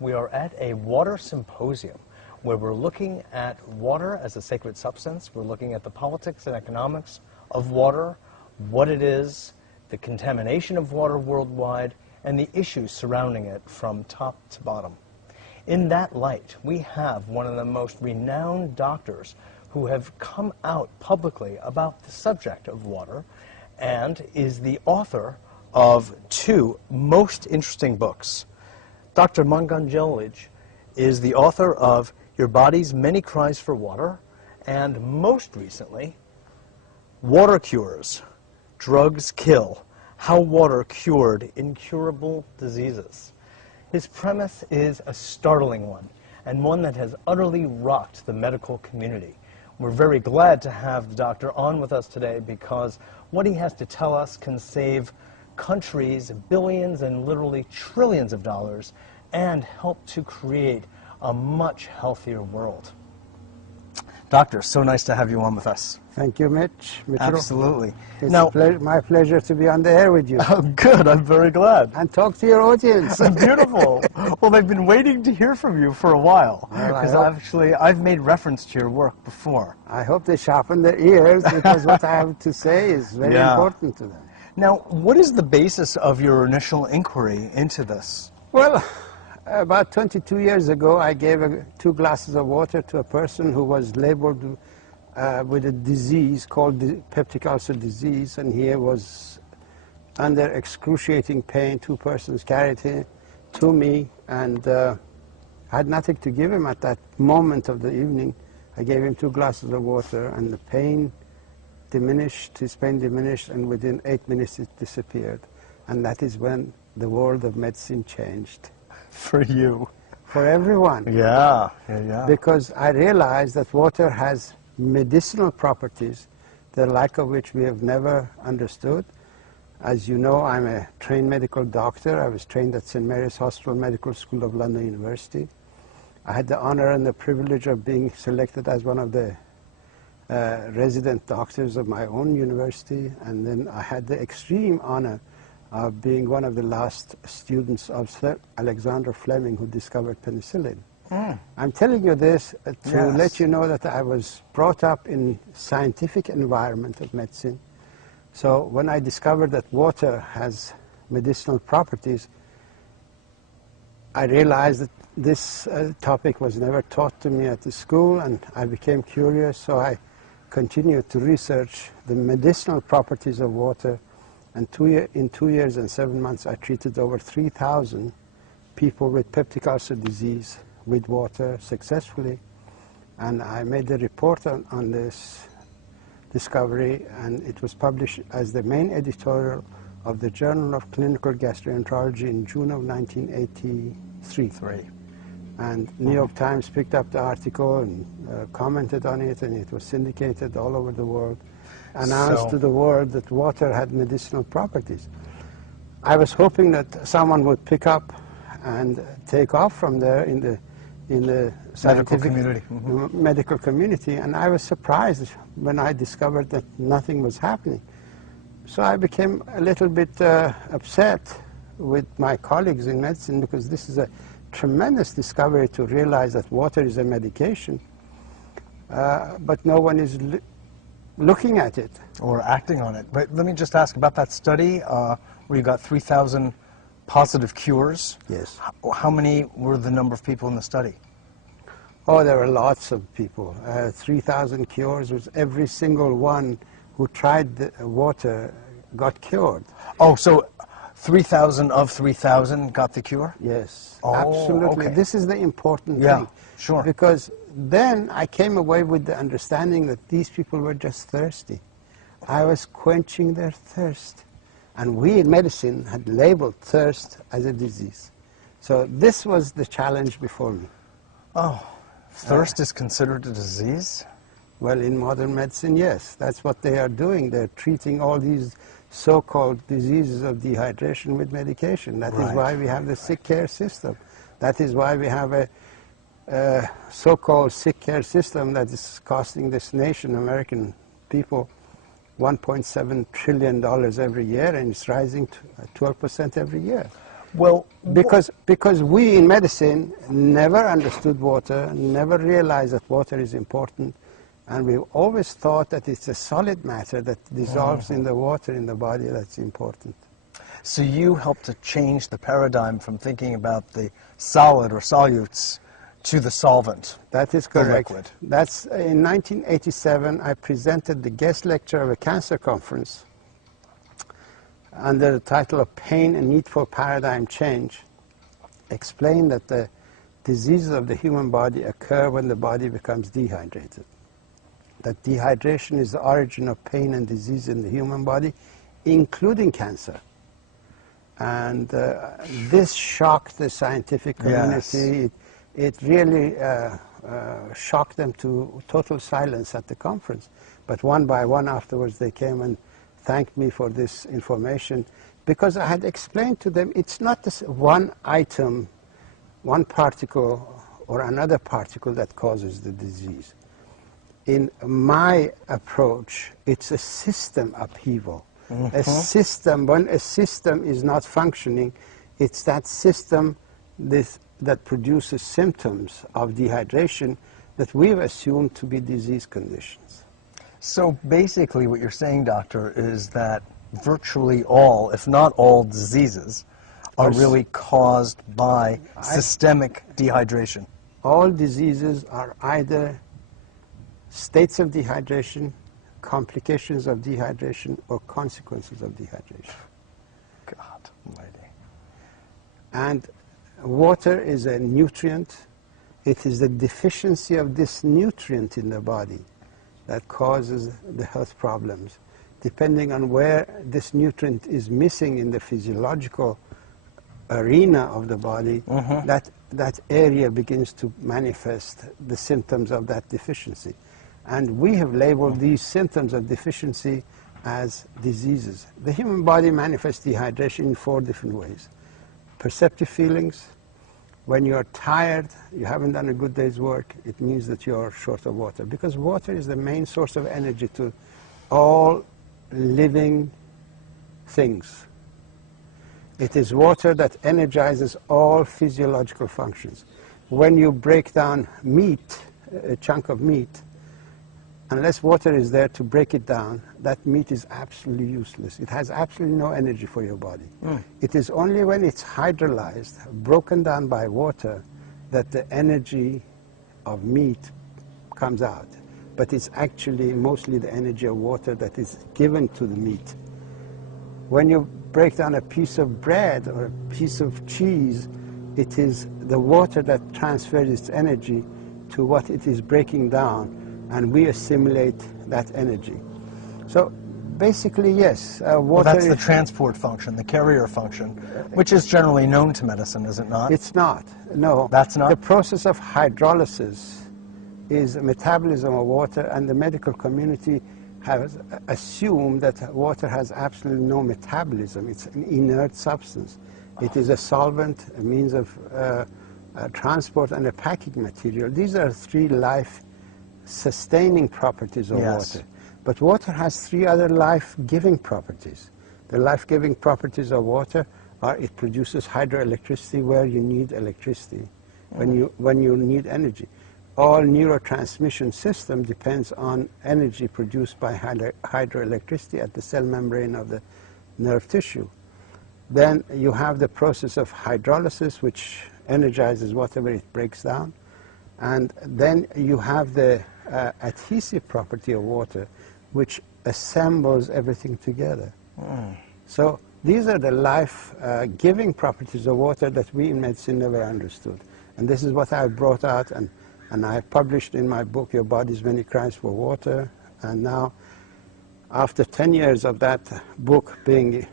We are at a water symposium where we're looking at water as a sacred substance. We're looking at the politics and economics of water, what it is, the contamination of water worldwide, and the issues surrounding it from top to bottom. In that light, we have one of the most renowned doctors who have come out publicly about the subject of water and is the author of two most interesting books. Dr. Batmanghelidj is the author of Your Body's Many Cries for Water, and most recently, Water Cures, Drugs Kill, How Water Cured Incurable Diseases. His premise is a startling one, and one that has utterly rocked the medical community. We're very glad to have the doctor on with us today because what he has to tell us can save countries billions and literally trillions of dollars and help to create a much healthier world. Doctor, so nice to have you on with us. Thank you, Mitch. Mitchell. Absolutely. It's now, my pleasure to be on the air with you. Oh, good. I'm very glad. And talk to your audience. Beautiful. Well, they've been waiting to hear from you for a while because I've made reference to your work before. I hope they sharpen their ears because what I have to say is very important to them. Now, what is the basis of your initial inquiry into this? Well, about 22 years ago, I gave 2 glasses of water to a person who was labeled with a disease called peptic ulcer disease, and he was under excruciating pain. 2 persons carried him to me, and I had nothing to give him at that moment of the evening. I gave him 2 glasses of water, and the pain diminished, his pain diminished, and within 8 minutes it disappeared. And that is when the world of medicine changed. For you. For everyone. Yeah. Because I realized that water has medicinal properties, the like of which we have never understood. As you know, I'm a trained medical doctor. I was trained at St. Mary's Hospital Medical School of London University. I had the honor and the privilege of being selected as one of the resident doctors of my own university, and then I had the extreme honor of being one of the last students of Alexander Fleming, who discovered penicillin. I'm telling you this to let you know that I was brought up in scientific environment of medicine. So when I discovered that water has medicinal properties, I realized that this topic was never taught to me at the school, and I became curious, so I continued to research the medicinal properties of water. And in 2 years and 7 months, I treated over 3,000 people with peptic ulcer disease with water successfully. And I made a report on this discovery, and it was published as the main editorial of the Journal of Clinical Gastroenterology in June of 1983. And New York Times picked up the article and commented on it, and it was syndicated all over the world, announced to the world that water had medicinal properties. I was hoping that someone would pick up and take off from there in the scientific medical community, and I was surprised when I discovered that nothing was happening. So I became a little bit upset with my colleagues in medicine, because this is a tremendous discovery to realize that water is a medication, but no one is looking at it. Or acting on it. But let me just ask about that study where you got 3,000 positive cures. Yes. How many were the number of people in the study? Oh, there were lots of people. 3,000 cures was every single one who tried the water got cured. Oh, so 3,000 of 3,000 got the cure? Yes, oh, absolutely. Okay. This is the important thing. Sure. Because then I came away with the understanding that these people were just thirsty. I was quenching their thirst. And we in medicine had labeled thirst as a disease. So this was the challenge before me. Oh, thirst is considered a disease? Well, in modern medicine, yes. That's what they are doing. They're treating all these so-called diseases of dehydration with medication. That is why we have the sick care system. That is why we have a so-called sick care system that is costing this nation, American people, $1.7 trillion every year, and it's rising to 12% every year. Well, because we in medicine never understood water, never realized that water is important, and we've always thought that it's a solid matter that dissolves in the water in the body that's important. so you helped to change the paradigm from thinking about the solid or solutes to the solvent. That is the correct. liquid. That's in 1987. I presented the guest lecture of a cancer conference under the title of Pain and Need for Paradigm Change, explained that the diseases of the human body occur when the body becomes dehydrated. That dehydration is the origin of pain and disease in the human body, including cancer. And this shocked the scientific community. Yes. It really shocked them to total silence at the conference. But one by one afterwards they came and thanked me for this information, because I had explained to them it's not this one item, one particle or another particle that causes the disease. In my approach, it's a system upheaval. A system, when a system is not functioning, it's that system that produces symptoms of dehydration that we've assumed to be disease conditions. So basically what you're saying, doctor, is that virtually all, if not all, diseases are really caused by systemic dehydration. All diseases are either states of dehydration, complications of dehydration, or consequences of dehydration. God almighty. And water is a nutrient. It is the deficiency of this nutrient in the body that causes the health problems. Depending on where this nutrient is missing in the physiological arena of the body, that area begins to manifest the symptoms of that deficiency. And we have labeled these symptoms of deficiency as diseases. The human body manifests dehydration in 4 different ways. Perceptive feelings. When you're tired, you haven't done a good day's work, it means that you're short of water, because water is the main source of energy to all living things. It is water that energizes all physiological functions. When you break down meat, a chunk of meat, unless water is there to break it down, that meat is absolutely useless. It has absolutely no energy for your body. It is only when it's hydrolyzed, broken down by water, that the energy of meat comes out. But it's actually mostly the energy of water that is given to the meat. When you break down a piece of bread or a piece of cheese, it is the water that transfers its energy to what it is breaking down, and we assimilate that energy. So basically, yes, water Well, that's the transport function, the carrier function, which is generally known to medicine, is it not? It's not, no. That's not? The process of hydrolysis is a metabolism of water, and the medical community has assumed that water has absolutely no metabolism. It's an inert substance. It is a solvent, a means of transport, and a packing material. These are 3 life-sustaining properties of water. But water has 3 other life-giving properties. The life-giving properties of water are it produces hydroelectricity where you need electricity, when you need energy. All neurotransmission system depends on energy produced by hydroelectricity at the cell membrane of the nerve tissue. Then you have the process of hydrolysis, which energizes whatever it breaks down. And then you have the adhesive property of water, which assembles everything together. So these are the life-giving properties of water that we in medicine never understood. And this is what I've brought out, and I published in my book, Your Body's Many Crimes for Water. And now, after 10 years of that book being